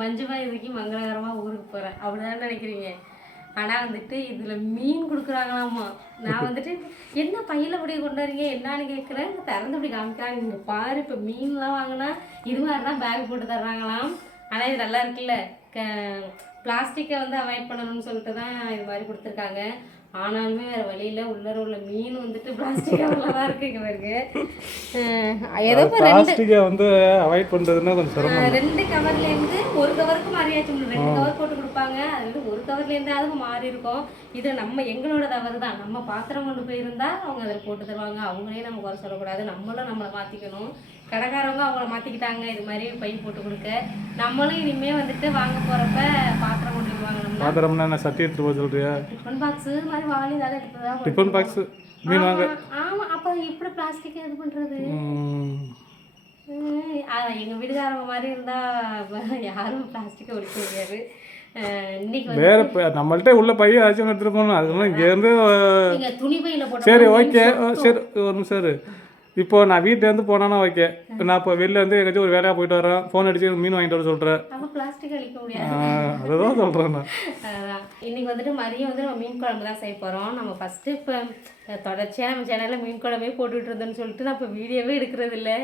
மஞ்சு இதுக்கு மங்களகரமாக ஊருக்கு போகிறேன் அப்படிதான் நினைக்கிறீங்க? ஆனால் வந்துட்டு இதில் மீன் கொடுக்குறாங்களாமா? நான் வந்துட்டு என்ன பையில் அப்படி கொண்டு வரீங்க? என்னன்னு கேட்குறேன் திறந்து இப்படி காமிக்கிறாங்க. நீங்கள் பாரு இப்போ மீன்லாம் வாங்கினா இது மாதிரி தான் பேக் போட்டு தர்றாங்களாம். ஆனால் இது நல்லா இருக்குல்ல. க பிளாஸ்டிக்கை வந்து அவாய்ட் பண்ணணும்னு சொல்லிட்டு தான் இது மாதிரி கொடுத்துருக்காங்க. ஆனாலுமே வேறு வழியில் உள்ளர உள்ள மீன் வந்துட்டு பிளாஸ்டிக் கவரில் தான் இருக்குங்க பாருங்க. அஹ் ஏதோ பிளாஸ்டிக்கை வந்து அவாய்ட் பண்ணுறதுன்னா கொஞ்சம் சிரமம் ரெண்டு கவர்லேருந்து ஒரு கவருக்கு மாறியாச்சு ரெண்டு கவர் போட்டு கொடுப்பாங்க. அது வந்து ஒரு கவர்லேருந்தாவது மாறி இருக்கும். இது நம்ம எங்களோட தவறு தான். நம்ம பாத்திரம் கொண்டு போயிருந்தா அவங்க அதில் போட்டு தருவாங்க. அவங்களே நம்ம குறை சொல்லக்கூடாது. நம்மளும் நம்மளை மாற்றிக்கணும் கடைக்காரவங்க அவங்கள மாற்றிக்கிட்டாங்க இது மாதிரி பை போட்டு கொடுக்க. நம்மளும் இனிமே வந்துட்டு வாங்க போகிறப்ப பாத்திரம் கொண்டு போய் வாங்கணும்னா. பாத்திரம்னா என்ன? சட்டி எடுத்துட்டு போக சொல்றியா? டிஃபன் பாக்ஸு மாதிரி வாளி ஏதாவது எடுத்து தான் டிஃபன் பாக்ஸ்? மீன் வாங்க. ஆமாம் அப்போ எப்படி பிளாஸ்டிக் இது பண்ணுறது எங்க வீட்டுக்காரங்க மாதிரி இருந்தா யாரும் பிளாஸ்டிக்கை ஒழிக்க முடியாது. இன்னைக்கு வேற நம்மள்ட்ட உள்ள பையன் ஏதாச்சும் எடுத்துட்டு போகணும். அதுக்கெல்லாம் இங்கேருந்து துணி பையில சரி ஓகே சரி ஒரு நிமிஷம் இரு. இப்போ நான் வீட்டிலேருந்து போனானா ஓகே. நான் இப்போ வெளில இருந்து எங்கேயாச்சும் ஒரு வேலையாக போயிட்டு வரேன். ஃபோன் அடிச்சு மீன் வாங்கிட்டு வர சொல்கிறேன் அதுதான் சொல்கிறேன் நான். அதான். இன்னைக்கு வந்துட்டு மதியம் வந்து நம்ம மீன் குழம்பு தான் செய்ய போறோம். நம்ம ஃபர்ஸ்ட் இப்போ தொடர்ச்சியாக நம்ம சேனல்ல மீன் குழம்பே போட்டுட்டு இருந்தோம்னு சொல்லிட்டு நான் இப்போ வீடியோவே எடுக்கிறது இல்லை.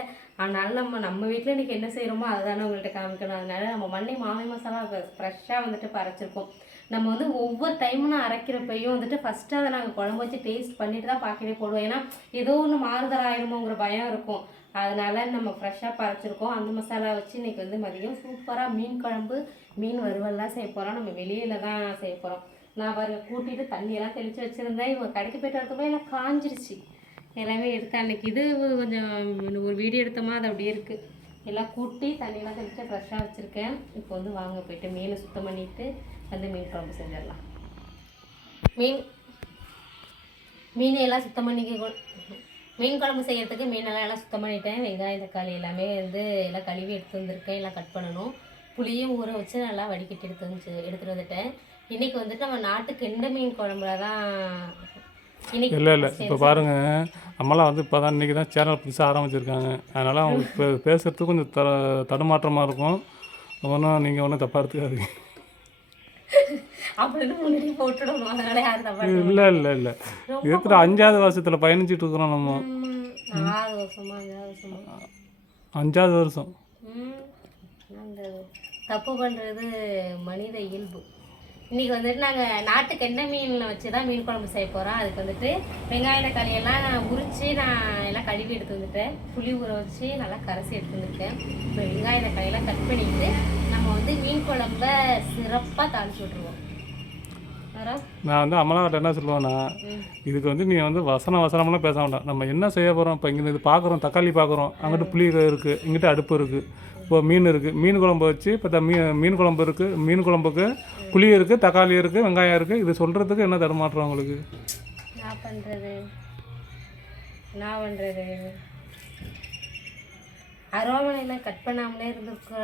அதனால நம்ம நம்ம வீட்டில் இன்றைக்கி என்ன செய்கிறோமோ அதுதானே உங்கள்கிட்ட காமிக்கணும். அதனால நம்ம மண்ணை மாமி மசாலா ஃப்ரெஷ்ஷாக வந்துட்டு பறைச்சிருக்கோம் நம்ம வந்து ஒவ்வொரு டைமும் நான் அரைக்கிறப்பையும் வந்துட்டு ஃபஸ்ட்டு அதை நாங்கள் குழம்பு வச்சு டேஸ்ட் பண்ணிட்டு தான் பாக்கெட்டே போடுவோம். ஏன்னா ஏதோ ஒன்று மாறுதல் ஆயிடுமோங்கிற பயம் இருக்கும். அதனால நம்ம ஃப்ரெஷ்ஷாக பறைச்சிருக்கோம். அந்த மசாலா வச்சு இன்னைக்கு வந்து மதியம் சூப்பராக மீன் குழம்பு மீன் வறுவல்லாம் செய்ய போகிறோம் நம்ம வெளியில் தான் செய்ய போகிறோம் நான் பாருங்கள் கூட்டிகிட்டு தண்ணியெல்லாம் தெளித்து வச்சுருந்தேன். இவங்க கடைக்கு போயிட்டு வரதுக்குள்ளே எல்லாம் காஞ்சிருச்சு. எல்லாமே எடுத்து அன்னைக்கு இது கொஞ்சம் ஒரு வீடியோ எடுத்தோமா அது அப்படியே இருக்குது எல்லாம் கூட்டி தண்ணியெல்லாம் தெளித்து ஃப்ரெஷ்ஷாக வச்சுருக்கேன். இப்போ வந்து வாங்க போயிட்டு மீனை சுத்தம் பண்ணிட்டு வந்து மீன் குழம்பு செஞ்சிடலாம். மீன் மீனை எல்லாம் சுத்தம் பண்ணிக்க மீன் குழம்பு செய்யறதுக்கு மீனெல்லாம் எல்லாம் சுத்தம் பண்ணிட்டேன். வெங்காயம் தக்காளி எல்லாமே வந்து எல்லாம் கழுவி எடுத்து வந்திருக்கேன். எல்லாம் கட் பண்ணணும். புளியும் ஊற வச்சு நல்லா வடிகட்டி எடுத்து வந்து எடுத்துகிட்டு வந்துட்டேன். இன்றைக்கி வந்துட்டு நம்ம நாட்டு கெண்டை மீன் குழம்புல தான் இல்லை இல்லை. இப்போ பாருங்க. அம்மாலாம் வந்து இப்போ தான் இன்றைக்கி தான் சேனல் புதுசாக ஆரம்பிச்சிருக்காங்க. அதனால் அவங்க இப்போ பேசுகிறதுக்கு கொஞ்சம் த தடுமாற்றமாக இருக்கும். ஒன்றும் நீங்கள் ஒன்றும் தப்பாக எடுத்துக்காதீங்க. இல்லை இல்லை இல்லை. இருக்கிற அஞ்சாவது வருஷத்தில் பயணிச்சுட்டு இருக்கிறோம் நம்ம. அஞ்சாவது வருஷம். தப்பு பண்ணுறது மனித இயல்பு. இன்னைக்கு வந்துட்டு நாங்கள் நாட்டு கெண்டை மீனில் வச்சு தான் மீன் குழம்பு செய்ய போகிறோம் அதுக்கு வந்துட்டு வெங்காய தக்காளி எல்லாம் நான் உரித்து நான் எல்லாம் கழுவி எடுத்து வந்துட்டேன். புளி ஊற வச்சு நல்லா கரைச்சி எடுத்து வந்துருக்கேன். இப்போ வெங்காய தக்காளியெல்லாம் கட் பண்ணிட்டு நம்ம வந்து மீன் குழம்ப சிறப்பாக தாளிச்சு விட்ருவோம் நான் வந்து அமலாவட்ட என்ன சொல்லுவேன்னா இதுக்கு வந்து நீ வந்து வசன வசனமெல்லாம் பேச வேண்டாம். நம்ம என்ன செய்ய போகிறோம் இப்போ இங்கே இது பார்க்குறோம் தக்காளி பார்க்குறோம் அங்கிட்டு புளி இருக்குது இங்கிட்ட அடுப்பு இருக்குது இப்போ மீன் இருக்குது மீன் குழம்பு வச்சு இப்போ மீ மீன் மீன் குழம்பு இருக்குது மீன் குழம்புக்கு புளி இருக்குது தக்காளி இருக்குது வெங்காயம் இருக்குது இது சொல்கிறதுக்கு என்ன தடுமாற்றம் உங்களுக்கு? நான் பண்ணுறது நான் பண்ணுறது அருவாமனையில் கட் பண்ணாமலே இருந்துருக்க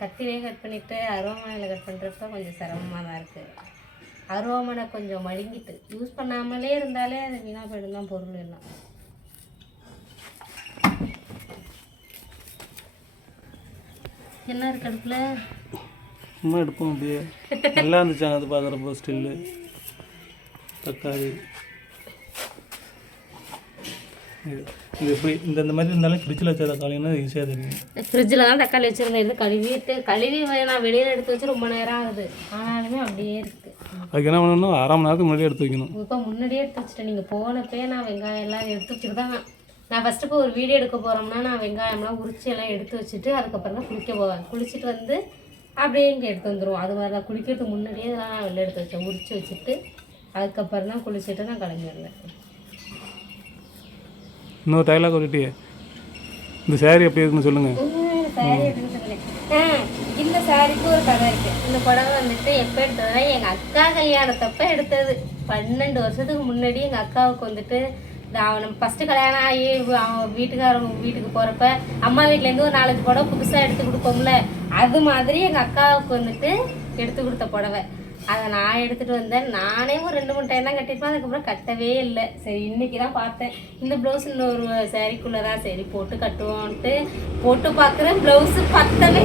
கத்திலே கட் பண்ணிவிட்டு அருவாமனையில் கட் பண்ணுறப்ப கொஞ்சம் சிரமமாக தான் இருக்குது அருவாமனை கொஞ்சம் மழுங்கிட்டு யூஸ் பண்ணாமலே இருந்தாலே அது வீணாக போயிடும் தான் பொருள் எல்லாம். என்ன இருக்கு அடுப்பில்? சும்மா எடுப்போம் அப்படியே. நல்லா இருந்துச்சாங்க அது பார்க்குறப்போ ஸ்டில்லு தக்காளி. இது எப்படி இந்த இந்த மாதிரி இருந்தாலும் ஃப்ரிட்ஜில் வச்ச தக்காளின்னா ஈஸியாக தெரியும். ஃப்ரிட்ஜில் தான் தக்காளி வச்சுருந்தேன். இது கழுவிட்டு கழுவி நான் வெளியில் எடுத்து வச்சு ரொம்ப நேரம் ஆகுது. ஆனாலுமே அப்படியே இருக்குது அதுக்கு என்ன பண்ணணும் அரை மணி நேரத்துக்கு முன்னாடி எடுத்து வைக்கணும். இப்போ முன்னாடியே எடுத்து வச்சுட்டேன். நீங்கள் போனப்பே நான் வெங்காயம் எல்லாம் எடுத்து வச்சுட்டு தான் நான் ஃபஸ்ட்டு இப்போ ஒரு வீடியோ எடுக்க போகிறோம்னா நான் வெங்காயம்லாம் உரிச்சு எல்லாம் எடுத்து வச்சுட்டு அதுக்கப்புறம் தான் குளிக்க போவேன். குளிச்சுட்டு வந்து அப்படியே இங்கே எடுத்து வந்துடுவோம் அது மாதிரி தான் குளிக்கிறதுக்கு முன்னாடியே இதெல்லாம் நான் வெளில எடுத்து வச்சேன். உரிச்சு வச்சுட்டு அதுக்கப்புறம் தான் குளிச்சுட்டு நான் கிளம்பி வந்தேன் இன்னொரு டைலாக் சொல்லிட்டியே. இந்த சேரீ எப்படி இருக்குன்னு சொல்லுங்கள் சாரி அப்படின்னு சொன்னேன் ஆ, இந்த சாரிக்கு ஒரு கதை இருக்கு. இந்த புடவை வந்துட்டு எப்போ எடுத்ததுன்னா எங்கள் அக்கா கல்யாணத்தப்ப எடுத்தது. பன்னெண்டு வருஷத்துக்கு முன்னாடி எங்கள் அக்காவுக்கு வந்துட்டு இந்த அவன் ஃபஸ்ட்டு கல்யாணம் ஆகி அவன் வீட்டுக்காரங்க வீட்டுக்கு போகிறப்ப அம்மா வீட்டிலேருந்து ஒரு நாலஞ்சு புடவை புதுசாக எடுத்து கொடுப்போம்ல அது மாதிரி எங்கள் அக்காவுக்கு வந்துட்டு எடுத்து கொடுத்த புடவை. அதை நான் எடுத்துகிட்டு வந்தேன். நானே ஒரு ரெண்டு மூணு டைம் தான் கட்டியிருப்பேன். அதுக்கப்புறம் கட்டவே இல்லை. சரி இன்னைக்கு தான் பார்த்தேன். இந்த ப்ளவுஸ் இன்னொரு சாரிக்குள்ளே தான் சரி போட்டு கட்டுவோன்ட்டு போட்டு பார்க்குறேன் ப்ளவுஸு பத்தவே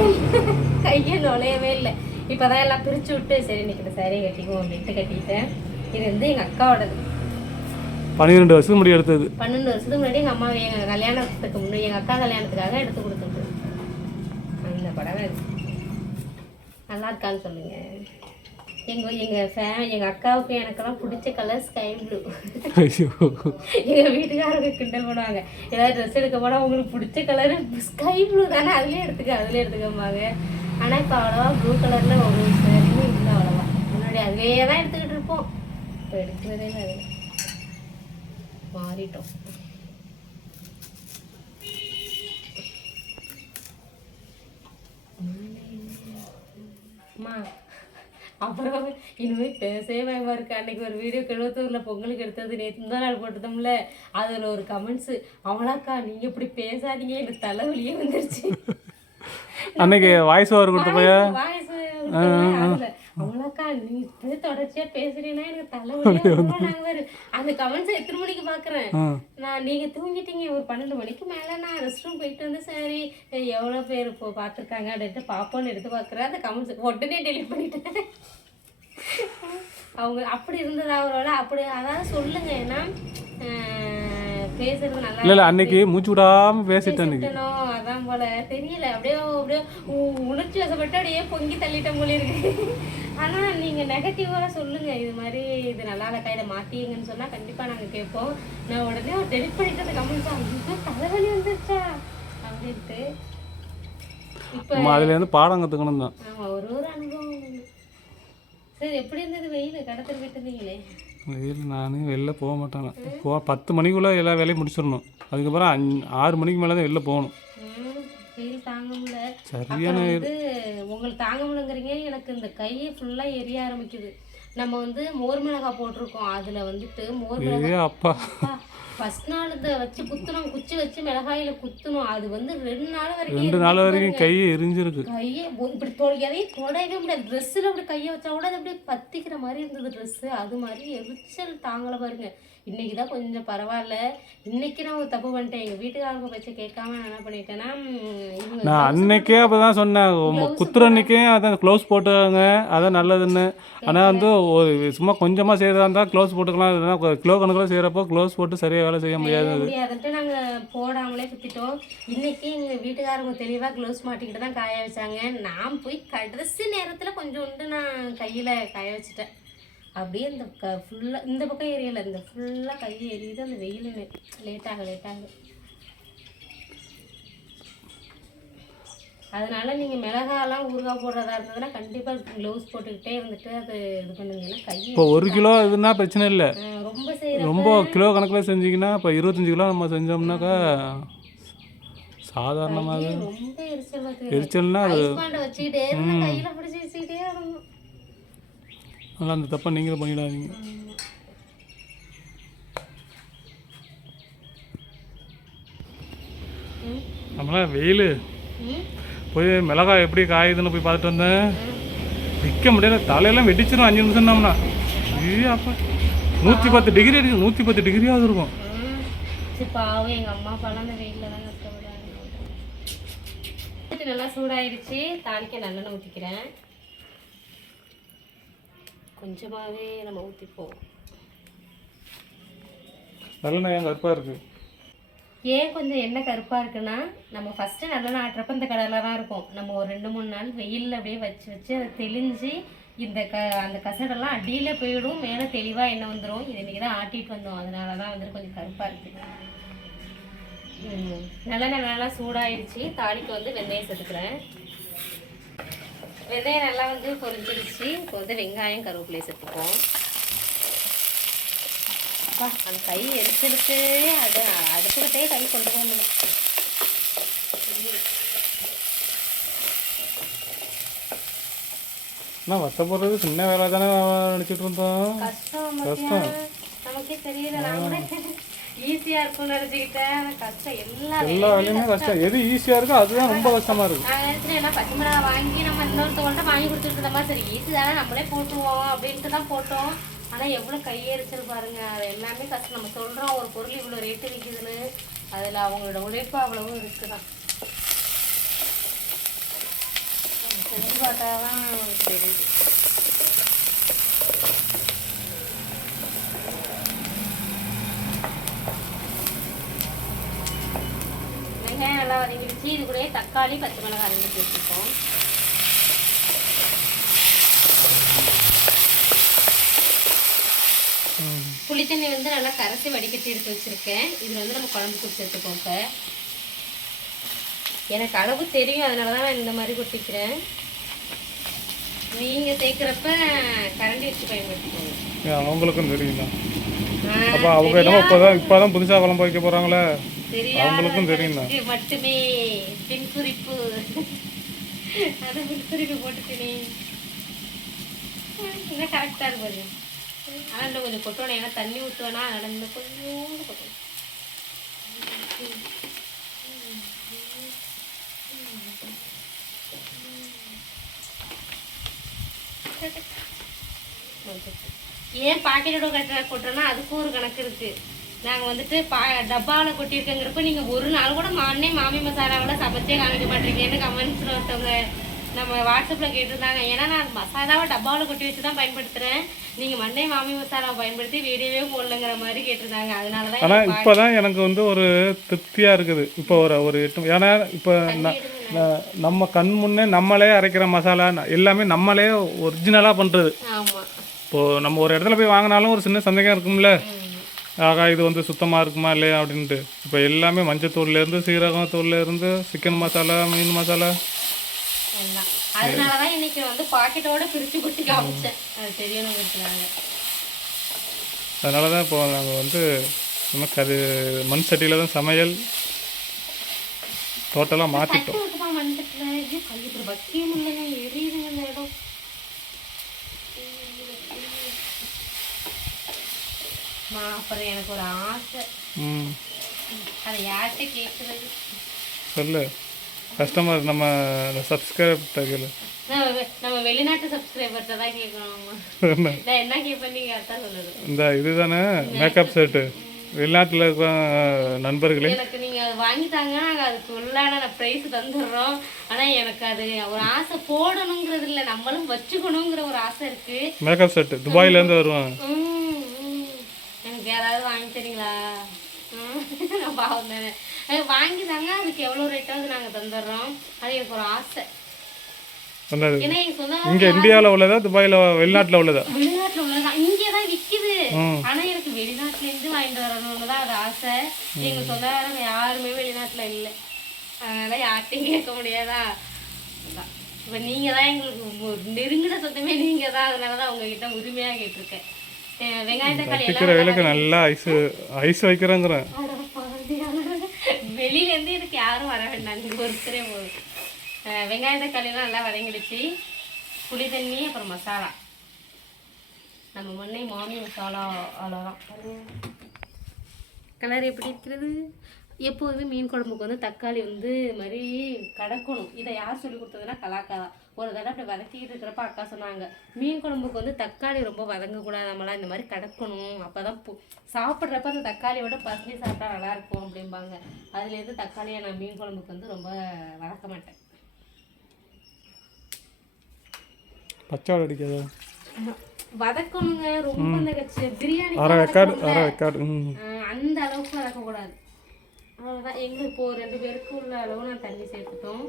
கையை நுழையவே இல்லை. இப்போ தான் எல்லாம் பிரித்து விட்டு சரி இன்னைக்கு இந்த saree கட்டிக்குவோம் அப்படின்ட்டு கட்டிட்டேன். இது வந்து எங்கள் அக்காவோடது. பன்னிரெண்டு வருஷத்துக்கு முன்னாடி எடுத்தது. பன்னெண்டு வருஷத்துக்கு முன்னாடி எங்கள் அம்மா எங்கள் கல்யாணத்துக்கு முன்னாடி எங்கள் அக்கா கல்யாணத்துக்காக எடுத்து கொடுத்தது. அந்த படம் நல்லா இருக்கான்னு சொல்லுங்க. எங்கள் எங்கள் ஃபே எங்கள் அக்காவுக்கு எனக்கெல்லாம் பிடிச்ச கலர் ஸ்கை ப்ளூ எங்கள் வீட்டுக்காரங்க கிண்டல் பண்ணுவாங்க. ஏதாவது ட்ரெஸ் எடுக்க போனால் உங்களுக்கு பிடிச்ச கலர் ஸ்கை ப்ளூ தானே அதுலேயே எடுத்துக்க அதுலேயே எடுத்துக்கம்பாங்க. ஆனால் இப்போ அவ்வளோவா ப்ளூ கலரில் ஒரு சாரியும் இல்லை அவ்வளோவா. முன்னாடி அதுலேயே தான் எடுத்துக்கிட்டு இருப்போம். இப்போ எடுக்கிறதே இல்லை மாறிட்டோம் அம்மா அப்புறம் இனிமேல் பேசவே பயமா இருக்கு அன்னைக்கு ஒரு வீடியோ கிழவத்தூரில் பொங்கலுக்கு எடுத்தது நேற்று தான் நாள் போட்டுட்டோம்ல அதில் ஒரு கமெண்ட்ஸு அவளாக்கா நீங்கள் இப்படி பேசாதீங்க எனக்கு தலைவலியே வந்துருச்சு அன்னைக்கு வாய்ஸ் ஓவர் கொடுத்த போய் அவளாக்கா நீ இப்படி தொடர்ச்சியா பேசுறீங்கன்னா எனக்கு அந்த கமெண்ட்ஸ் எத்தனை மணிக்கு பாக்குறேன் நான் நீங்க தூங்கிட்டீங்க. ஒரு பன்னெண்டு மணிக்கு மேல நான் ரெஸ்ட் ரூம் போயிட்டு வந்து சரி எவ்வளவு பேர் இப்போ பார்த்துருக்காங்க அப்படின்ட்டு பாப்போன்னு எடுத்து பார்க்குறேன். அந்த கமெண்ட்ஸ் உடனே டெலிட் பண்ணிட்டேன். அவங்க அப்படி இருந்தது அவரோட அப்படி அதாவது சொல்லுங்க ஏன்னா இல்லை இல்லை அன்னைக்கு மூச்சு விடாம பேசிட்டேன் அன்னைக்கு. அதான் போல. தெரியல அப்படியே அப்படியே உணர்ச்சி வசப்பட்டு அப்படியே பொங்கி தள்ளிட்ட போல இருக்கு. ஆனா நீங்க நெகட்டிவா சொல்லுங்க. இது மாதிரி இது நல்லா இல்லக்கா இதை மாத்திங்கன்னு சொன்னா கண்டிப்பா நாங்க கேட்போம். நான் உடனே டெலிட் பண்ணிட்டு கமெண்ட்ஸ் ஐயோ தலைவலி வந்துருச்சா? அப்படின்ட்டு. நம்ம அதுலேருந்து பாடம் கற்றுக்கணும் தான் ஒரு ஒரு அனுபவம். சரி எப்படி இருந்தது வெயில்? கடத்தல் விட்டு இருந்தீங்களே வெயில் நான் வெளில போக மாட்டேன். போ பத்து மணிக்குள்ளே எல்லா வேலையும் முடிச்சிடணும். அதுக்கப்புறம் அஞ் ஆறு மணிக்கு மேலே தான் வெளில போகணும். வெயில் தாங்க முடியல. சரியான உங்களுக்கு தாங்க முடியலங்கிறீங்க. எனக்கு இந்த கையை ஃபுல்லா எரிய ஆரம்பிக்குது. நம்ம வந்து மோர் மிளகாய் போட்டிருக்கோம். அதுல வந்துட்டு மோர் மிளகாய் அப்பா. ஃபர்ஸ்ட் நாள் இதை வச்சு குத்தணும் குச்சி வச்சு மிளகாயில குத்தணும் அது வந்து ரெண்டு நாள் வரைக்கும் ரெண்டு நாள் வரைக்கும் கை எரிஞ்சிருக்கு. கையை இப்படி தொ எதையும் தொடவே முடியாது. ட்ரெஸ்ஸில் அப்படி கையை வச்சா கூட அது அப்படியே பத்திக்கிற மாதிரி இருந்தது ட்ரெஸ்ஸு அது மாதிரி எரிச்சல் தாங்கலை பாருங்க. இன்னைக்கு தான் கொஞ்சம் பரவாயில்ல. இன்னைக்கு நான் ஒரு தப்பு பண்ணிட்டேன். எங்கள் வீட்டுக்காரங்க பேச்சை கேட்காம நான் என்ன பண்ணிட்டேன்னா நான் அன்னைக்கே அப்போ தான் சொன்னேன். குத்துற அன்னைக்கே அதான் க்ளவுஸ் போட்டுவாங்க அதான் நல்லதுன்னு. ஆனால் வந்து ஒரு சும்மா கொஞ்சமாக செய்கிறதா இருந்தால் க்ளவுஸ் போட்டுக்கலாம். இல்லைன்னா கிலோ கணக்கில் செய்கிறப்போ க்ளவுஸ் போட்டு சரியாக வேலை செய்ய முடியாது. முடியாதுன்ட்டு நாங்கள் போடாமலே சுற்றிட்டோம் இன்னைக்கு எங்கள் வீட்டுக்காரங்க தெளிவாக க்ளவுஸ் மாட்டிக்கிட்டு தான் காய வச்சாங்க. நான் போய் கடைசி நேரத்தில் கொஞ்சோண்டு நான் கையில் காய வச்சுட்டேன். அப்படியே இந்த க ஃபுல்லாக இந்த பக்கம் எரியலை இந்த ஃபுல்லாக கை எரியுது அந்த வெயில் லேட்டாக லேட்டாக அதனால நீங்கள் மிளகாலாம் ஊறுகாய் போடுறதா இருந்ததுன்னா கண்டிப்பாக க்ளவுஸ் போட்டுக்கிட்டே இருந்துட்டு அது இது பண்ணுங்க. ஏன்னா கை இப்போ ஒரு கிலோ இதுனா பிரச்சனை இல்லை. ரொம்ப ரொம்ப கிலோ கணக்கில் செஞ்சிங்கன்னா இப்போ இருபத்தஞ்சி கிலோ நம்ம செஞ்சோம்னாக்கா சாதாரணமாக ரொம்ப எரிச்சல் எரிச்சல்னா அது வச்சுக்கிட்டே கையில பிடிச்சி வச்சுக்கிட்டே அதனால் அந்த தப்பை நீங்களும் பண்ணிடாதீங்க. நம்மளா நம்மளாம் வெயில். போய் மிளகாய் எப்படி காயுதுன்னு போய் பார்த்துட்டு வந்தேன். விற்க முடியல தலையெல்லாம் வெடிச்சிடும் அஞ்சு நிமிஷம் ஐயோ அப்பா. நூற்றி பத்து டிகிரி அடிக்கும் நூற்றி பத்து டிகிரியாவது இருக்கும். பாவம் அம்மா அப்பாலாம் அந்த தான் கஷ்டப்படுறாங்க. நல்லா சூடாயிடுச்சு தாளிக்க நல்லெண்ணெய் ஊற்றிக்கிறேன் கொஞ்சமாவே நம்ம ஊற்றிப்போம் நல்லெண்ணெய் ஏன் கருப்பாக இருக்குது ஏன் கொஞ்சம் எண்ணெய் கருப்பாக இருக்குன்னா நம்ம ஃபஸ்ட்டு நல்லெண்ணெய் ஆட்டுறப்ப இந்த கலரில் தான் இருக்கும். நம்ம ஒரு ரெண்டு மூணு நாள் வெயிலில் அப்படியே வச்சு வச்சு அதை தெளிஞ்சு இந்த க அந்த கசடெல்லாம் அடியில் போயிடும். மேலே தெளிவாக எண்ணெய் வந்துடும் இது இன்றைக்கி தான் ஆட்டிட்டு வந்தோம். அதனால தான் வந்துட்டு கொஞ்சம் கருப்பாக இருக்குது நல்லெண்ணெய் நல்லா சூடாயிடுச்சு. தாளிக்கு வந்து வெந்தயம் சேர்த்துக்கிறேன். வெந்தயம் நல்லா வந்து பொரிஞ்சிருச்சு இப்போ வந்து வெங்காயம் கருவேப்பிலை சேர்த்துப்போம். அப்பா அந்த கை எடுத்துருக்கு அது அடுப்புக்கிட்டே கை கொண்டு போக முடியல. நான் வத்த போடுறது சின்ன வேலை தானே நினச்சிட்டு இருந்தோம். கஷ்டம்? நமக்கே தெரியல நான் கூட ஈஸியா இருக்கும்னு நினைச்சுக்கிட்டேன். ஆனா கஷ்டம் எல்லா எல்லா வேலையுமே கஷ்டம். எது ஈஸியாக இருக்கோ அதுதான் ரொம்ப கஷ்டமாக நான் பச்சை மிளகா வாங்கி நம்ம இன்னொருத்தவங்கள்ட்ட வாங்கி கொடுத்துட்டு இருந்தோமா சரி ஈஸி தானே நம்மளே போட்டுருவோம் அப்படின்ட்டு தான் போட்டோம். ஆனா எவ்வளவு கையெரிச்சல் பாருங்க அது எல்லாமே கஷ்டம். நம்ம சொல்றோம் ஒரு பொருள் இவ்வளவு ரேட்டு விற்குதுன்னு அதுல அவங்களோட உழைப்பு அவ்வளவும் இருக்குதான். பார்த்தா தான் தெரியுது வெங்காயம் நல்லா வதங்கிடுச்சு இது கூடயே தக்காளி பச்சை மிளகாய் ரெண்டு சேர்த்துப்போம். புளித்தண்ணி வந்து நல்லா கரைச்சி வடிகட்டி எடுத்து வச்சிருக்கேன். இதில் வந்து நம்ம குழம்பு தூள் சேர்த்துப்போம் இப்போ. எனக்கு அளவு தெரியும் அதனால தான் நான் இந்த மாதிரி கொட்டிக்கிறேன். நீங்கள் சேர்க்குறப்ப கரண்டி வச்சு பயன்படுத்திக்கோங்க. அவங்களுக்கும் தெரியுங்களா அப்போ அவங்க என்னமோ இப்போ தான் இப்போ தான் புதுசாக குழம்பு வைக்க போகிறாங்களே. தெரியாதவர்களுக்கு மட்டுமே. பின் குறிப்பு. அது பின் குறிப்பு போட்டுக்கினே இன்னும் கரெக்டாக இருப்பாரு ஆனால் இன்னும் கொஞ்சம் கொட்டணும் ஏன்னா தண்ணி ஊற்றுவேனா இன்னும் கொஞ்சம் கொட்டணும் ஏன் பாக்கெட்டோட கட்டுற கொட்டுறோன்னா அதுக்கும் ஒரு கணக்கு இருக்கு. நாங்கள் வந்துட்டு பா டப்பாவில் கொட்டியிருக்கங்கிறப்ப நீங்கள் ஒரு நாள் கூட மானே மாமி மசாலாவில் சமைச்சே காமிக்க மாட்டீங்கன்னு கமெண்ட்ஸில் ஒருத்தவங்க நம்ம வாட்ஸ்அப்பில் கேட்டிருந்தாங்க. ஏன்னா நான் மசாலாவை டப்பாவில் கொட்டி வச்சு தான் பயன்படுத்துகிறேன் நீங்கள் மண்ணே மாமி மசாலாவை பயன்படுத்தி வீடியோவே போடலங்கிற மாதிரி கேட்டிருந்தாங்க. அதனால தான் ஆனால் இப்போ தான் எனக்கு வந்து ஒரு திருப்தியாக இருக்குது. இப்போ ஒரு ஒரு எட்டு ஏன்னா இப்போ நம்ம கண் முன்னே நம்மளே அரைக்கிற மசாலா எல்லாமே நம்மளே ஒரிஜினலாக பண்ணுறது இப்போது நம்ம ஒரு இடத்துல போய் வாங்கினாலும் ஒரு சின்ன சந்தேகம் இருக்கும்ல. ஆகா இது வந்து சுத்தமாக இருக்குமா இல்லையா அப்படின்ட்டு. இப்போ எல்லாமே மஞ்சத்தூள்லேருந்து சீரகம் தூள்லேருந்து சிக்கன் மசாலா மீன் மசாலா. எல்லாம். அதனால தான் இன்னைக்கு வந்து பாக்கெட்டோட பிரித்து கொட்டி காமிச்சேன். அது தெரியணுங்கிறதுக்காக அதனால தான் இப்போ நாங்கள் வந்து நமக்கு அது மண் சட்டியில் தான் சமையல். டோட்டலாக மாற்றிட்டோம் தட்டு இருக்குமா மண்டத்துல இது கல்விட்டு வைக்க முடியலங்க எரியுதுங்க இந்த இடம் மா, அப்புறம் எனக்கு ஒரு ஆசை. ம். அதை யார்கிட்ட கேட்குறது? சொல்லு. கஸ்டமர் நம்ம சப்ஸ்கிரைப் கேளு. நம்ம வெளிநாட்டு சப்ஸ்கிரைபர்கிட்ட தான் கேட்கணும் நான் என்ன கேட்பேன் நீங்கள் இந்த இதுதானே மேக்கப் செட்டு வெளிநாட்டில் இருக்கிற நண்பர்களே. எனக்கு நீங்கள் அது வாங்கி தாங்க நாங்கள் அதுக்கு உள்ளான ப்ரைஸ் தந்துடுறோம். ஆனால் எனக்கு அது ஒரு ஆசை போடணுங்கிறது இல்லை. நம்மளும் வச்சுக்கணுங்கிற ஒரு ஆசை இருக்குது மேக்கப் செட்டு துபாயிலேருந்து வருவாங்க. எனக்கு யாராவது வாங்கி தரீங்களா? நான் பாவம் தானே அது வாங்கி தாங்க அதுக்கு எவ்வளோ ரேட்டாவது நாங்கள் தந்துடுறோம். அது எனக்கு ஒரு ஆசை. ஏன்னா எங்க சொந்த இங்கே இந்தியாவில் உள்ளதா துபாயில் வெளிநாட்டில் உள்ளதா? வெளிநாட்டுல இங்கே தான் விற்கிது ம். ஆனா எனக்கு வெளிநாட்டுல இருந்து வாங்கிட்டு வரணும்னு தான் அது ஆசை. எங்க சொந்தக்காரங்க யாருமே வெளிநாட்டுல இல்லை. அதனால யார்ட்டையும் கேட்க முடியாதா. இப்ப நீங்க தான் எங்களுக்கு நெருங்கின சொந்தமே நீங்க தான். அதனால தான் உங்ககிட்ட உரிமையா கேட்டிருக்கேன். அஹ் வெங்காய தக்காளி வைக்கிற எல்லாம் வேலைக்கு நல்லா ஐஸ் ஐஸ் வைக்கிறேங்கிறேன் அட பாவியால. வெளியில இருந்து இதுக்கு யாரும் வர வேண்டாம் ஒருத்தரே போதும் வெங்காய தக்காளிலாம் நல்லா வதங்கிடுச்சு புளி தண்ணி அப்புறம் மசாலா நம்ம மண்ணை மாமி மசாலா அவ்வளோதான் கலர் எப்படி இருக்கிறது எப்போதுமே மீன் குழம்புக்கு வந்து தக்காளி வந்து மாதிரி கடக்கணும். இதை யார் சொல்லி கொடுத்ததுன்னா கலாக்கா தான். ஒரு தடவை அப்படி வதக்கிட்டு இருக்கிறப்ப அக்கா சொன்னாங்க மீன் குழம்புக்கு வந்து தக்காளி ரொம்ப வதங்கக்கூடாது நம்மளாம் இந்த மாதிரி கடக்கணும். அப்போ தான் சாப்பிட்றப்ப அந்த தக்காளியோட பசங்க சாப்பிட்டா நல்லா இருக்கும் அப்படிம்பாங்க. அதுலேருந்து தக்காளியை நான் மீன் குழம்புக்கு வந்து ரொம்ப வதக்க மாட்டேன். அடிக்காது? வதக்கணுங்க. ரொம்ப அந்த பிரியாணி அந்த அளவுக்கு வதக்கக்கூடாது. அவ்வளோதான் எங்களுக்கு இப்போ ரெண்டு பேருக்கு உள்ள அளவு நான் தண்ணி சேர்த்துட்டோம்.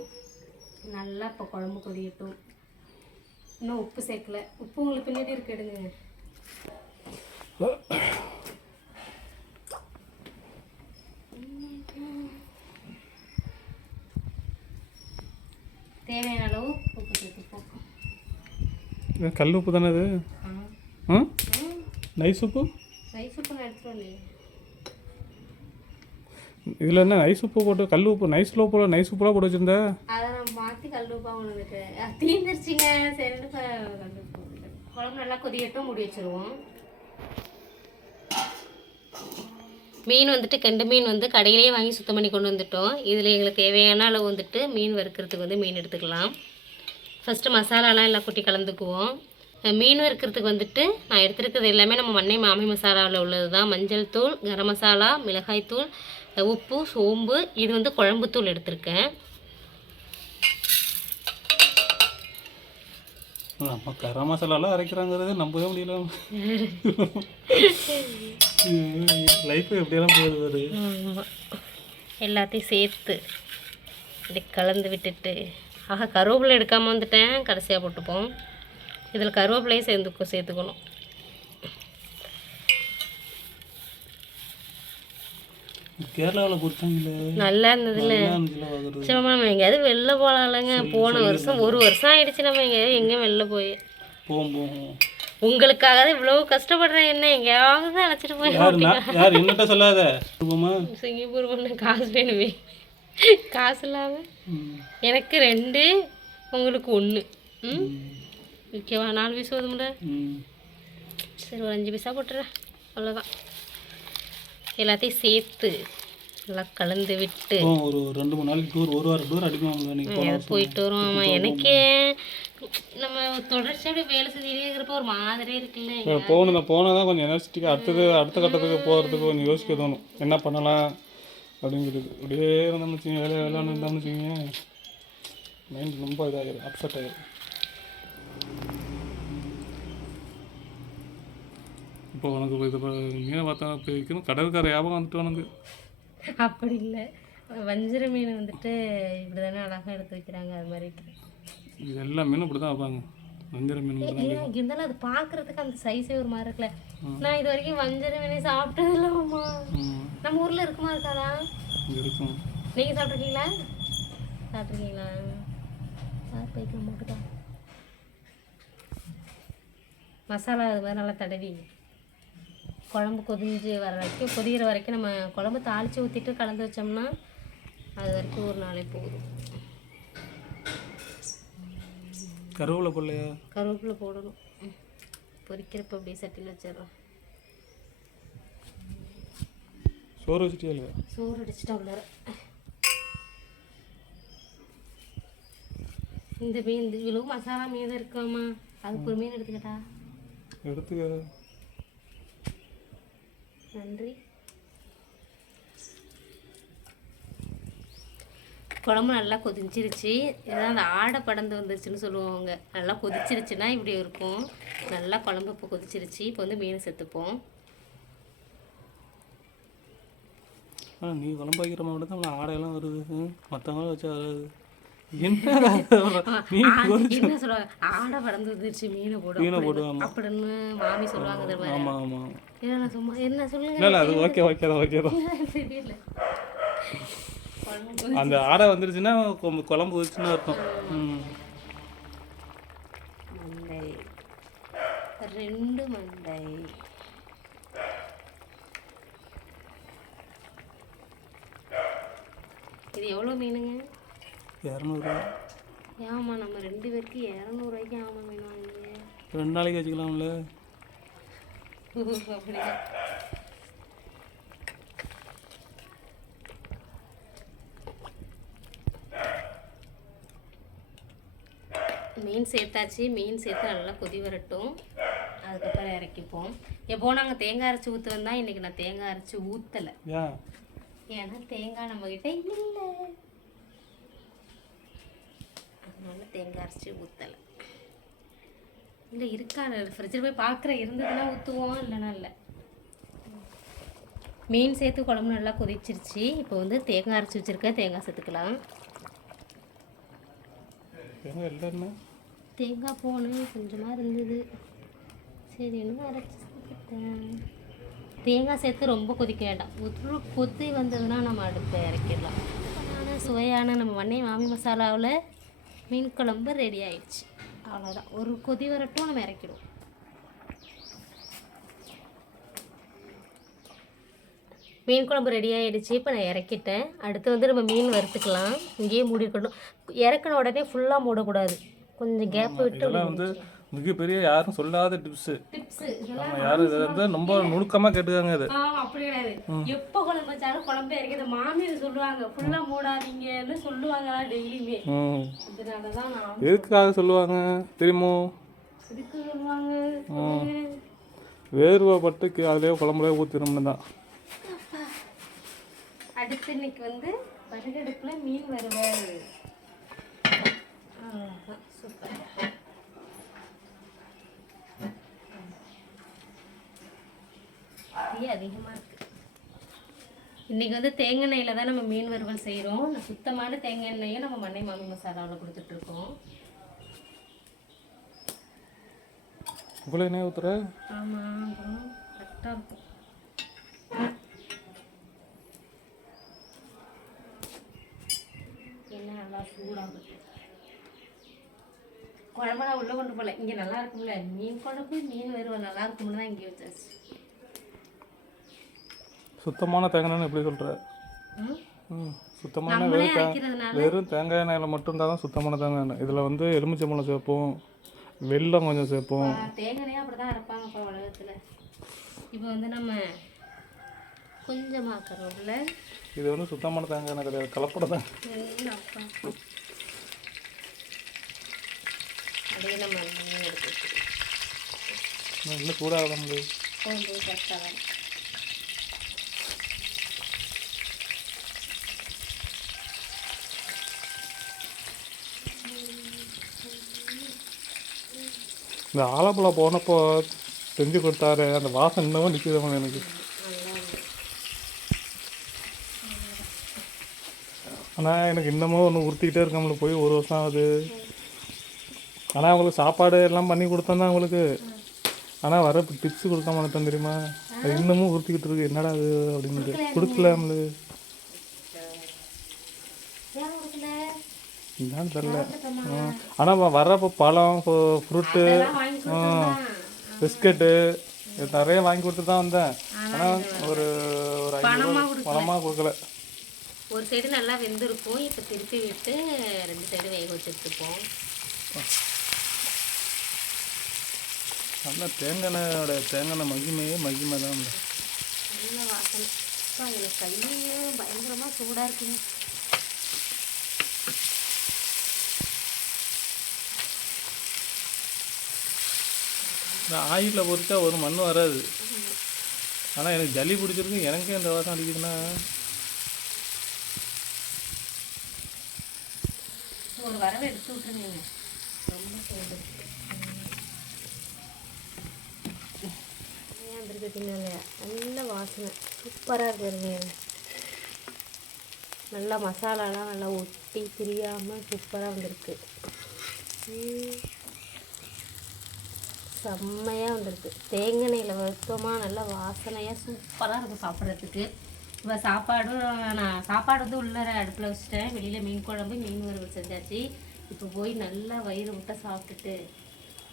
நல்லா இப்போ குழம்பு கொதியட்டும். இன்னும் உப்பு சேர்க்கல. உப்பு உங்களுக்கு பின்னாடி இருக்கு எடுங்க. தேவையான அளவு உப்பு சேர்த்துப்போம் கல் உப்பு தானே ம்? நைஸ் உப்பு? ரைஸ் உப்பு நான் எடுத்துகிட்டு வரலையே. இதில் என்ன நைஸ் உப்பு போட்டு கல் உப்பு நைஸில் உப்பு நைஸ் உப்புலாம் போட்டு வச்சுருந்த? அதை நான் மாற்றி கல்லுப்பா உணவுக்கு தீர்ந்துருச்சுங்க சரின்னு இப்ப கல்லுப்பு போட்டுட்டேன். குழம்பு நல்லா கொதியட்டும் மூடி வச்சிருவோம். மீன் வந்துட்டு கெண்டு மீன் வந்து கடையிலேயே வாங்கி சுத்தம் பண்ணி கொண்டு வந்துட்டோம். இதில் எங்களுக்கு தேவையான அளவு வந்துட்டு மீன் வறுக்கிறதுக்கு வந்து மீன் எடுத்துக்கலாம். ஃபஸ்ட்டு மசாலாலாம் எல்லாம் கொட்டி கலந்துக்குவோம். மீன் வறுக்கிறதுக்கு வந்துட்டு நான் எடுத்துருக்கிறது எல்லாமே நம்ம மண்ணை மாமி மசாலாவில் உள்ளது தான் மஞ்சள் தூள் கரம் மசாலா மிளகாய் தூள் உப்பு சோம்பு இது வந்து குழம்புத்தூள் எடுத்திருக்கேன். நம்ம கரம் மசாலாலாம் அரைக்கிறாங்கிறதே நம்பவே முடியல. லைஃப் எப்படியெல்லாம் போகுது. எல்லாத்தையும் சேர்த்து இப்படி கலந்து விட்டுட்டு. ஆஹா கருவேப்பிலை எடுக்காமல் வந்துட்டேன். கடைசியாக போட்டுப்போம். இதில் கருவேப்பிலையும் சேர்ந்து சேர்த்துக்கணும். கேரளாவில் கொடுத்தாங்களே. நல்லா இருந்ததுல சரி நம்ம எங்கேயாவது வெளில போகலாம்லங்க போன வருஷம் ஒரு வருஷம் ஆயிடுச்சு நம்ம எங்கேயாவது எங்கேயும் வெளில போய். போவோம் போவோம். உங்களுக்காக தான் இவ்வளோ கஷ்டப்படுறேன் என்ன? எங்கேயாவது தான் அழைச்சிட்டு போய் யார் என்னட்ட சொல்லாத? சிங்கப்பூர் பண்ண காசு வேணுமே. காசு இல்லாமல் எனக்கு ரெண்டு உங்களுக்கு ஒன்று ம்? ஓகேவா? நாலு போதும்ல ம். சரி ஒரு அஞ்சு பைசா போட்டுறேன். அவ்வளோதான் எல்லாத்தையும் சேர்த்து நல்லா கலந்து விட்டு ஒரு ரெண்டு மூணு நாளைக்கு டூர் ஒரு வாரம் டூர் எங்கேயாவது போயிட்டு வருவோம்? ஆமாம் எனக்கே நம்ம தொடர்ச்சியாக வேலை செஞ்சுட்டே இருக்கிறப்ப ஒரு மாதிரியே இருக்குல்ல. போகணும் தான் போனால் தான் கொஞ்சம் எனர்ஜெட்டிக்காக அடுத்தது அடுத்த கட்டத்துக்கு போகிறதுக்கு கொஞ்சம் யோசிக்க தோணும். என்ன பண்ணலாம் அப்படிங்கிறது. அப்படியே இருந்தோம்னு வச்சுங்க வேலை வேலைன்னு இருந்தோம்னு வச்சுங்க மைண்ட் ரொம்ப இதாகிடும் அப்செட் ஆகிடும் இப்போ உனக்கு இது மீனை பார்த்தா இப்போ வைக்கணும் கடற்கரை ஞாபகம் வந்துட்டு உனக்கு அப்படி இல்லை. வஞ்சிர மீன் வந்துட்டு இப்படி தானே அழகாக எடுத்து வைக்கிறாங்க அது மாதிரி இது எல்லா மீனும் இப்படி தான் வைப்பாங்க. வஞ்சிர மீன் மட்டும் இருந்தாலும் அது பார்க்கறதுக்கு அந்த சைஸே ஒரு மாதிரி இருக்குல்ல. நான் இது வரைக்கும் வஞ்சர மீனே சாப்பிட்டது இல்லைம்மா நம்ம ஊரில் இருக்குமா இருக்காதா? இருக்கும். நீங்கள் சாப்பிட்ருக்கீங்களா சாப்பிட்ருக்கீங்களா பைக்கலாம் போட்டுக்கா மசாலா அது மாதிரி நல்லா தடவி. குழம்பு கொதிஞ்சு வர வரைக்கும் கொதிக்கிற வரைக்கும் நம்ம குழம்பு தாளித்து ஊற்றிட்டு கலந்து வச்சோம்னா அது வரைக்கும் ஒரு நாளே போதும். கருவேப்பிலை பிள்ளையா கருவேப்பிலை போடணும். பொரிக்கிறப்ப அப்படியே சட்டியில் வச்சிடுறோம். சோறு வச்சுட்டியா இல்லையா? சோறு அடிச்சிட்டா உள்ளார. இந்த மீன் இவ்வளவு மசாலா மீன் இருக்காமா அதுக்கு ஒரு மீன் எடுத்துக்கிட்டா? எடுத்துக்க. நன்றி. குழம்பு நல்லா கொதிச்சிருச்சு. ஏதாவது அந்த ஆடை படந்து வந்துருச்சுன்னு சொல்லுவாங்க. நல்லா கொதிச்சிருச்சுன்னா இப்படி இருக்கும். நல்லா குழம்பு இப்போ கொதிச்சிருச்சு. இப்போ வந்து மீன் சேர்த்துப்போம் ஆனால் நீ குழம்பு வைக்கிற மாதிரி தான் நம்மள ஆடையெல்லாம் வருது. மற்றவங்களும் வச்சா வராது என்ன சொல்லுவாங்க ஆடை படந்து வந்துருச்சு மீனை போடு மீனை அப்படி- போடு, ஆமா. அப்படின்னு மாமி சொல்லுவாங்க தெரியுமா? என்ன சும்மா என்ன சொல்லுங்க? இல்லை இல்லை அது ஓகே ஓகே தான் ஓகே தான். தெரியல. குழம்பு அந்த ஆடை வந்துருச்சுன்னா குழம்பு வச்சுன்னா இருக்கும் ம். மண்டை. ரெண்டு மண்டை. இது எவ்வளோ மீனுங்க? இரநூறுவா. ஏமா நம்ம ரெண்டு பேருக்கு இரநூறுவாய்க்கு ஆமாம் மீன் வாங்குங்க ரெண்டு நாளைக்கு வச்சுக்கலாம்ல? மீன் சேர்த்தாச்சு. மீன் சேர்த்து நல்லா கொதி வரட்டும். அதுக்கப்புறம் இறக்கிப்போம். எப்போ நாங்கள் தேங்காய் அரைச்சி ஊற்ற வந்தால் இன்றைக்கி நான் தேங்காய் அரைச்சி ஊற்றலை ஏன்? ஏன்னா தேங்காய் நம்மக்கிட்ட இல்லை அதனால தேங்காய் அரைச்சி ஊற்றலை இல்லை இருக்கா? ஃப்ரிட்ஜில் போய் பார்க்குறேன் இருந்ததுன்னா ஊற்றுவோம் இல்லைன்னா இல்லை. மீன் சேர்த்து குழம்பு நல்லா கொதிச்சிருச்சு. இப்போ வந்து தேங்காய் அரைச்சி வச்சுருக்க தேங்காய் சேர்த்துக்கலாம். தேங்காய் போனேன். கொஞ்சமாக இருந்தது. சரி என்ன அரைச்சி சேர்த்துட்டேன் தேங்காய் சேர்த்து ரொம்ப கொதிக்க வேண்டாம். ஒரு கொதி வந்ததுன்னா நம்ம அடுப்பை இறக்கிடலாம். சுவையான நம்ம வண்ணை மாமி மசாலாவில் மீன் குழம்பு ரெடி ஆயிடுச்சு. அவ்வளோதான் ஒரு கொதி வரட்டும் நம்ம இறக்கிடுவோம். மீன் குழம்பு ரெடி ஆகிடுச்சு இப்போ நான் இறக்கிட்டேன். அடுத்து வந்து நம்ம மீன் வறுத்துக்கலாம். இங்கேயே மூடிக்கணும் இறக்கின உடனே ஃபுல்லாக மூடக்கூடாது. கொஞ்சம் கேப் விட்டு வந்து மிகப்பெரிய யாரும் சொல்லாத டிப்ஸு நம்ம யாரும் இதை வந்து ரொம்ப நுணுக்கமாக கேட்டுக்காங்க ஆ அப்படி கிடையாது. எப்போ குழம்பு வச்சாலும் குழம்பு இறக்கி இந்த மாமியார் சொல்லுவாங்க. ஃபுல்லாக மூடாதீங்கன்னு சொல்லுவாங்களா டெய்லியுமே. ம். அதனால தான் நான் எதுக்காக சொல்லுவாங்க தெரியுமோ? சொல்லுவாங்க? வேர்வை பட்டு அதிலே குழம்புலே ஊற்றினோம்னு தான் அடுத்து இன்னைக்கு வந்து வறுகடுப்பில் மீன் சூப்பர். அதிகமாக இருக்குது இன்றைக்கி வந்து தேங்காய் எண்ணெயில் தான் நம்ம மீன் வறுவல் செய்கிறோம் சுத்தமான தேங்காய் எண்ணெயை நம்ம மண்ணை மாமி மசாலாவில் கொடுத்துட்ருக்கோம் இவ்வளோ என்ன ஊற்றுற ஆமாம் கரெக்டாக இருக்கும். எண்ணெய் நல்லா சூடாகும். குழம்புலாம் உள்ளே கொண்டு போகல. இங்கே நல்லா இருக்கும்ல. மீன் குழம்பு மீன் வறுவல் நல்லா இருக்கும்னு தான் இங்கே வச்சாச்சு. சுத்தமான தேங்காய் எண்ணெய் எப்படி சொல்கிற சுத்தமான வெறும் தே அரைக்கிறதுனால? வெறும் தேங்காய் எண்ணெயில் மட்டும் தான் சுத்தமான தேங்காய் எண்ணெய். இதில் வந்து எலுமிச்சம்பழம் சேர்ப்போம் வெல்லம் கொஞ்சம் சேர்ப்போம். தேங்காய் அப்படி தான் அரைப்பாங்கப்பா உலகத்தில். இப்போ வந்து நம்ம கொஞ்சமாக கருவேப்பிலை. இது வந்து சுத்தமான தேங்காய் எண்ணெய் கிடையாது கலப்பட தான். அப்படியே நம்ம இன்னும் சூடாக முடியும் இந்த ஆலப்பழம் போனப்போ செஞ்சு கொடுத்தாரு. அந்த வாசம் இன்னமும் நிற்கிது எனக்கு. ஆனால் எனக்கு இன்னமும் ஒன்று உறுத்திக்கிட்டே இருக்காமல போய் ஒரு வருஷம் ஆகுது. ஆனால் அவங்களுக்கு சாப்பாடு எல்லாம் பண்ணி கொடுத்தேன் தான் அவங்களுக்கு. ஆனால் வர டிப்ஸ் கொடுக்காம தெரியுமா? அது இன்னமும் உறுத்திக்கிட்டு இருக்கு. என்னடா அது அப்படின்ட்டு கொடுக்கல நம்மளுக்கு ஏன் கொடுக்கல என்னன்னு தெரில ஆனால் வர்றப்போ பழம் ஃப்ரூட்டு பிஸ்கெட்டு நிறைய வாங்கி கொடுத்து தான் வந்தேன் ஆனால் ஒரு ஒரு ஐநூறு பணமாக பணமாக கொடுக்கல. ஒரு சைடு நல்லா வெந்திருக்கும். இப்போ திருப்பி விட்டு ரெண்டு சைடு வேக வச்சு எடுத்துப்போம் நல்லா தேங்காய் எண்ணெயோட தேங்காய் மகிமையே மகிமை தான் நல்ல வாசனை. எனக்கு கையும் பயங்கரமாக சூடாக இருக்குங்க. இந்த ஆயிலில் பொறிச்சா ஒரு மண் வராது. ஆனால் எனக்கு ஜலி பிடிச்சிருக்கு எனக்கே இந்த வாசம் அடிக்குதுன்னா. ஒரு வரவை எடுத்து விட்டுருங்க ரொம்ப நல்ல வாசனை. சூப்பராக இருக்குங்க நல்லா மசாலாலாம் நல்லா ஒட்டி பிரியாமல் சூப்பராக வந்திருக்கு. ம். செம்மையாக வந்திருக்கு. தேங்காய் எண்ணெயில் வறுத்தோமா நல்லா வாசனையாக சூப்பராக இருக்கும் சாப்பிட்றதுக்கு. இப்போ சாப்பாடும் நான் சாப்பாடு வந்து உள்ள அடுப்பில் வச்சுட்டேன். வெளியில் மீன் குழம்பு மீன் வறுவல் செஞ்சாச்சு. இப்போ போய் நல்லா வயிறு முட்டை சாப்பிட்டுட்டு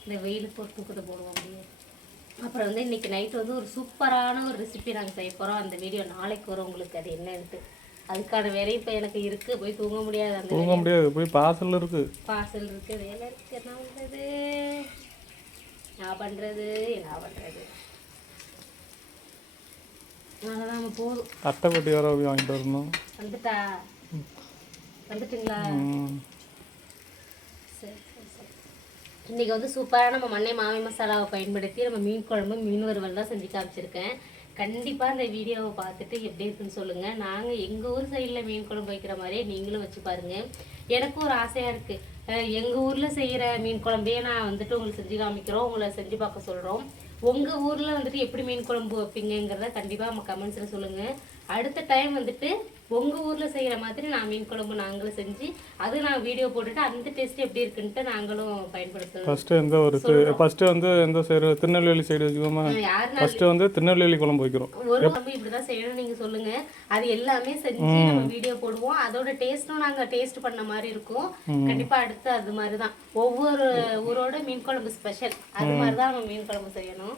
இந்த வெயில் பொறுத்துக்கிட்டு போடுவோம் அப்படியே. அப்புறம் வந்து இன்னைக்கு நைட் வந்து ஒரு சூப்பரான ஒரு ரெசிபி நாங்கள் செய்ய போகிறோம் அந்த வீடியோ நாளைக்கு வரும் உங்களுக்கு. அது என்னன்ட்டு அதுக்கான வேலை இப்போ எனக்கு இருக்குது போய் தூங்க முடியாது அந்த தூங்க முடியாது. போய் பார்சல் இருக்கு. பார்சல் இருக்கு. வேலை இருக்கு. என்ன பண்ணுறது என்ன பண்ணுறது அதெல்லாம் நம்ம போதும். அட்டை பெட்டி வாங்கிட்டு வரணும். வந்துட்டா? வந்துட்டுங்களா. சரி இன்றைக்கி வந்து சூப்பராக நம்ம மண்ணை மாமி மசாலாவை பயன்படுத்தி நம்ம மீன் குழம்பு மீன் வறுவல் தான் செஞ்சு காமிச்சிருக்கேன். கண்டிப்பாக இந்த வீடியோவை பார்த்துட்டு எப்படி இருக்குன்னு சொல்லுங்கள் நாங்கள் எங்கள் ஊர் சைடில் மீன் குழம்பு வைக்கிற மாதிரியே நீங்களும் வச்சு பாருங்கள் எனக்கும் ஒரு ஆசையாக இருக்குது எங்கள் ஊரில் செய்கிற மீன் குழம்பையே நான் வந்துட்டு உங்களுக்கு செஞ்சு காமிக்கிறோம். உங்களை செஞ்சு பார்க்க சொல்கிறோம் உங்கள் ஊரில் வந்துட்டு எப்படி மீன் குழம்பு வைப்பீங்கங்கிறத கண்டிப்பாக நம்ம கமெண்ட்ஸில் சொல்லுங்கள் அடுத்த டைம் வந்துட்டு உங்கள் ஊரில் செய்கிற மாதிரி நான் மீன் குழம்பு நாங்களும் செஞ்சு அது நான் வீடியோ போட்டுட்டு அந்த டேஸ்ட் எப்படி இருக்குன்ட்டு நாங்களும் பயன்படுத்தணும் ஃபஸ்ட்டு எந்த ஒரு ஃபஸ்ட்டு வந்து எந்த சைடு திருநெல்வேலி சைடு யார் ஃபஸ்ட்டு வந்து திருநெல்வேலி குழம்பு வைக்கிறோம். ஒரு குழம்பு இப்படிதான் செய்யணும் நீங்க சொல்லுங்க. அது எல்லாமே செஞ்சு நம்ம வீடியோ போடுவோம். அதோட டேஸ்ட்டும் நாங்க டேஸ்ட் பண்ண மாதிரி இருக்கும். கண்டிப்பா அடுத்து அது மாதிரிதான். ஒவ்வொரு ஊரோட மீன் குழம்பு ஸ்பெஷல் அது மாதிரிதான் நம்ம மீன் குழம்பு செய்யணும்.